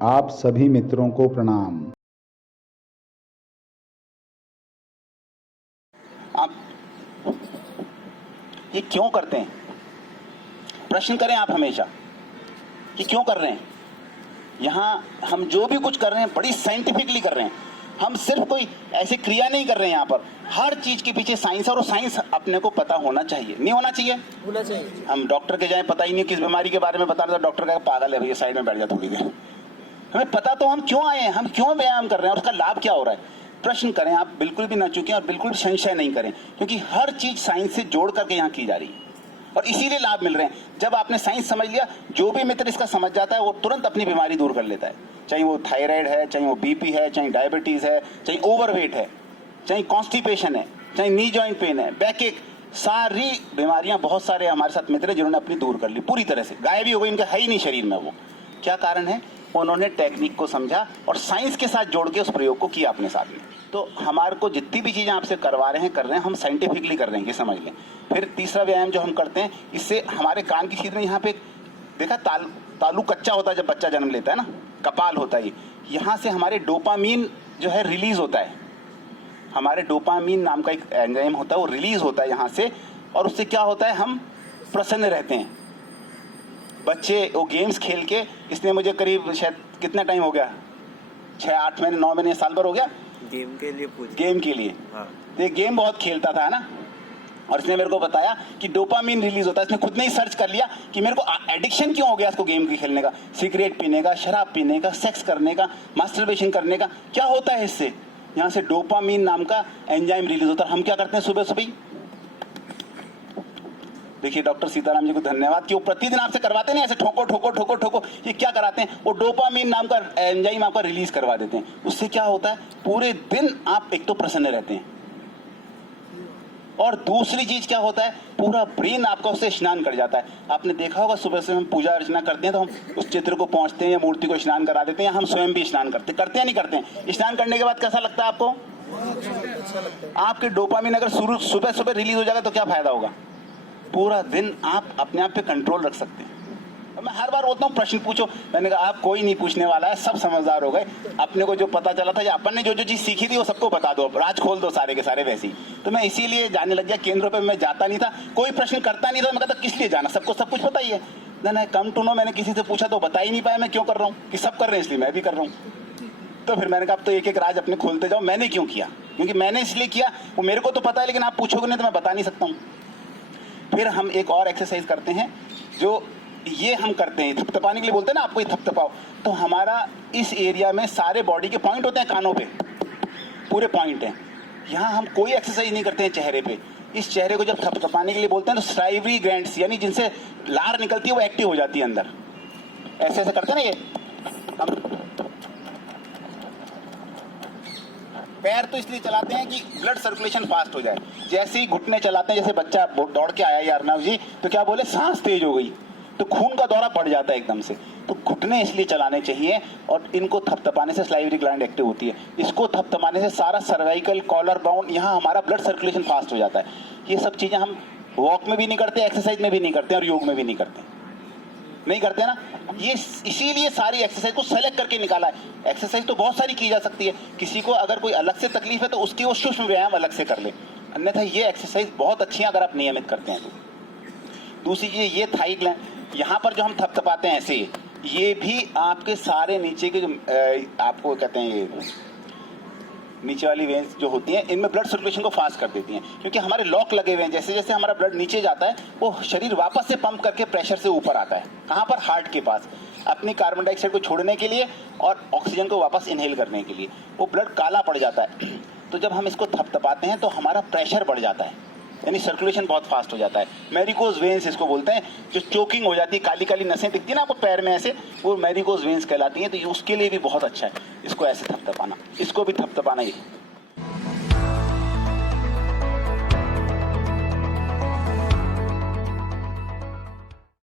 आप सभी मित्रों को प्रणाम। आप ये क्यों करते हैं? प्रश्न करें आप हमेशा कि क्यों कर रहे हैं। यहाँ हम जो भी कुछ कर रहे हैं बड़ी साइंटिफिकली कर रहे हैं। हम सिर्फ कोई ऐसी क्रिया नहीं कर रहे हैं। यहाँ पर हर चीज के पीछे साइंस है और साइंस अपने को पता होना चाहिए। नहीं होना चाहिए? होना चाहिए। हम डॉक्टर के जाए पता ही नहीं किस बीमारी के बारे में बता रहे तो डॉक्टर का पागल है भैया, साइड में बैठ जा थोड़ी देर। हमें पता तो हम क्यों आए हैं, हम क्यों व्यायाम कर रहे हैं और उसका लाभ क्या हो रहा है। प्रश्न करें आप, बिल्कुल भी ना चूकें और बिल्कुल भी संशय नहीं करें, क्योंकि हर चीज साइंस से जोड़ करके यहाँ की जा रही है और इसीलिए लाभ मिल रहे हैं। जब आपने साइंस समझ लिया, जो भी मित्र इसका समझ जाता है वो तुरंत अपनी बीमारी दूर कर लेता है। चाहे वो थायराइड है, चाहे वो बीपी है, चाहे डायबिटीज है, चाहे ओवरवेट है, चाहे कॉन्स्टिपेशन है, चाहे नी जॉइंट पेन है, बैक एक, सारी बीमारियां बहुत सारे हमारे साथ मित्र जिन्होंने अपनी दूर कर ली पूरी तरह से, गायब ही हो गई, उनका है ही नहीं शरीर में। वो क्या कारण है? उन्होंने टेक्निक को समझा और साइंस के साथ जोड़ के उस प्रयोग को किया अपने साथ में। तो हमारे को जितनी भी चीज़ें आपसे करवा रहे हैं हम साइंटिफिकली कर रहे हैं, ये समझ लें। फिर तीसरा व्यायाम जो हम करते हैं, इससे हमारे कान की सीध में यहाँ पे देखा तालू कच्चा होता है जब बच्चा जन्म लेता है ना, कपाल होता है, यहाँ से हमारे डोपामीन जो है रिलीज होता है। हमारे डोपामीन नाम का एक एंजाइम होता है, वो रिलीज होता है यहाँ से, और उससे क्या होता है, हम प्रसन्न रहते हैं। बच्चे वो गेम्स खेल के, इसने मुझे करीब शायद कितना टाइम हो गया, 6-8 महीने 9 महीने साल भर हो गया गेम के लिए गेम के लिए। हाँ। तो ये गेम बहुत खेलता था ना, और इसने मेरे को बताया कि डोपामीन रिलीज होता है। इसने खुद ने ही सर्च कर लिया कि मेरे को एडिक्शन क्यों हो गया इसको गेम के खेलने का, सिगरेट पीने का, शराब पीने का, सेक्स करने का, मास्टरबेशन करने का, क्या होता है इससे। यहाँ से डोपामीन नाम का एंजाइम रिलीज होता है। हम क्या करते हैं सुबह सुबह ही, देखिए डॉक्टर सीताराम जी को धन्यवाद कि वो प्रतिदिन आपसे करवाते नहीं ऐसे ठोको ठोको ठोको ठोको। ये क्या कराते हैं, वो डोपामीन नाम का एंजाइम आपका रिलीज करवा देते हैं। उससे क्या होता है, पूरे दिन आप एक तो प्रसन्न रहते हैं, और दूसरी चीज क्या होता है, पूरा ब्रेन आपका उससे स्नान कर जाता है। आपने देखा होगा सुबह से हम पूजा अर्चना करते हैं तो हम उस चित्र को पहुंचते हैं या मूर्ति को स्नान करा देते हैं, या हम स्वयं भी स्नान करते हैं नहीं करते हैं। स्नान करने के बाद कैसा लगता है आपको? आपके डोपामीन अगर सुबह सुबह रिलीज हो जाएगा तो क्या फायदा होगा, पूरा दिन आप अपने आप पे कंट्रोल रख सकते हैं। मैं हर बार बोलता हूँ प्रश्न पूछो, मैंने कहा आप कोई नहीं पूछने वाला है, सब समझदार हो गए। अपने को जो पता चला था या अपन ने जो जो चीज सीखी थी वो सबको बता दो, राज खोल दो सारे के सारे वैसे ही। तो मैं इसीलिए जाने लग गया केंद्रों पे। मैं जाता नहीं था, कोई प्रश्न करता नहीं था, मैं कहता किस लिए जाना, सबको सब कुछ पता ही है। देन कम टू नो, मैंने किसी से पूछा तो बता ही नहीं पाया मैं क्यों कर रहा हूँ, कि सब कर रहे हैं इसलिए मैं भी कर रहा हूँ। तो फिर मैंने कहा अब तो एक एक राज अपने खोलते जाओ। मैंने क्यों किया, क्योंकि मैंने इसलिए किया, वो मेरे को तो पता है, लेकिन आप पूछोगे नहीं तो मैं बता नहीं सकता हूँ। फिर हम एक और एक्सरसाइज करते हैं, जो ये हम करते हैं थपथपाने के लिए बोलते हैं ना आपको, ये थपथपाओ। तो हमारा इस एरिया में सारे बॉडी के पॉइंट होते हैं, कानों पे पूरे पॉइंट हैं। यहाँ हम कोई एक्सरसाइज नहीं करते हैं चेहरे पे। इस चेहरे को जब थपथपाने के लिए बोलते हैं तो साइवरी ग्लैंड्स, यानी जिनसे लार निकलती है, वो एक्टिव हो जाती है अंदर। ऐसे ऐसे करते हैं ना ये हम। पैर तो इसलिए चलाते हैं कि ब्लड सर्कुलेशन फास्ट हो जाए। जैसे ही घुटने चलाते हैं, जैसे बच्चा दौड़ के आया या अर्नव जी, तो क्या बोले, सांस तेज हो गई तो खून का दौरा बढ़ जाता है एकदम से। तो घुटने इसलिए चलाने चाहिए, और इनको थपथपाने से स्लाइवरी ग्लैंड एक्टिव होती है। इसको थपथपाने से सारा सर्वाइकल, कॉलर बाउंड, यहाँ हमारा ब्लड सर्कुलेशन फास्ट हो जाता है। ये सब चीजें हम वॉक में भी नहीं करते, एक्सरसाइज में भी नहीं करते और योग में भी नहीं करते ना। ये इसीलिए सारी एक्सरसाइज को सेलेक्ट करके निकाला है। एक्सरसाइज तो बहुत सारी की जा सकती है, किसी को अगर कोई अलग से तकलीफ है तो उसकी वो सूक्ष्म व्यायाम अलग से कर ले, अन्यथा ये एक्सरसाइज बहुत अच्छी है अगर आप नियमित करते हैं तो। दूसरी चीज ये थाई ग्लैंड, यहाँ पर जो हम थपथपाते हैं ऐसे, ये भी आपके सारे नीचे के जो आपको कहते हैं, ये नीचे वाली वेन्स जो होती हैं, इनमें ब्लड सर्कुलेशन को फास्ट कर देती हैं, क्योंकि हमारे लॉक लगे हुए हैं। जैसे जैसे हमारा ब्लड नीचे जाता है, वो शरीर वापस से पंप करके प्रेशर से ऊपर आता है। कहाँ पर? हार्ट के पास, अपनी कार्बन डाइऑक्साइड को छोड़ने के लिए और ऑक्सीजन को वापस इनहेल करने के लिए। वो ब्लड काला पड़ जाता है। तो जब हम इसको थपथपाते हैं तो हमारा प्रेशर बढ़ जाता है, यानी सर्कुलेशन बहुत फास्ट हो जाता है। मैरिगोज वेन्स इसको बोलते हैं, जो चोकिंग हो जाती है, काली काली नसें दिखती है ना आपको पैर में ऐसे, वो मैरिगोज वेन्स कहलाती हैं। तो ये उसके लिए भी बहुत अच्छा है इसको ऐसे थपथपाना, इसको भी थपथपाना ही।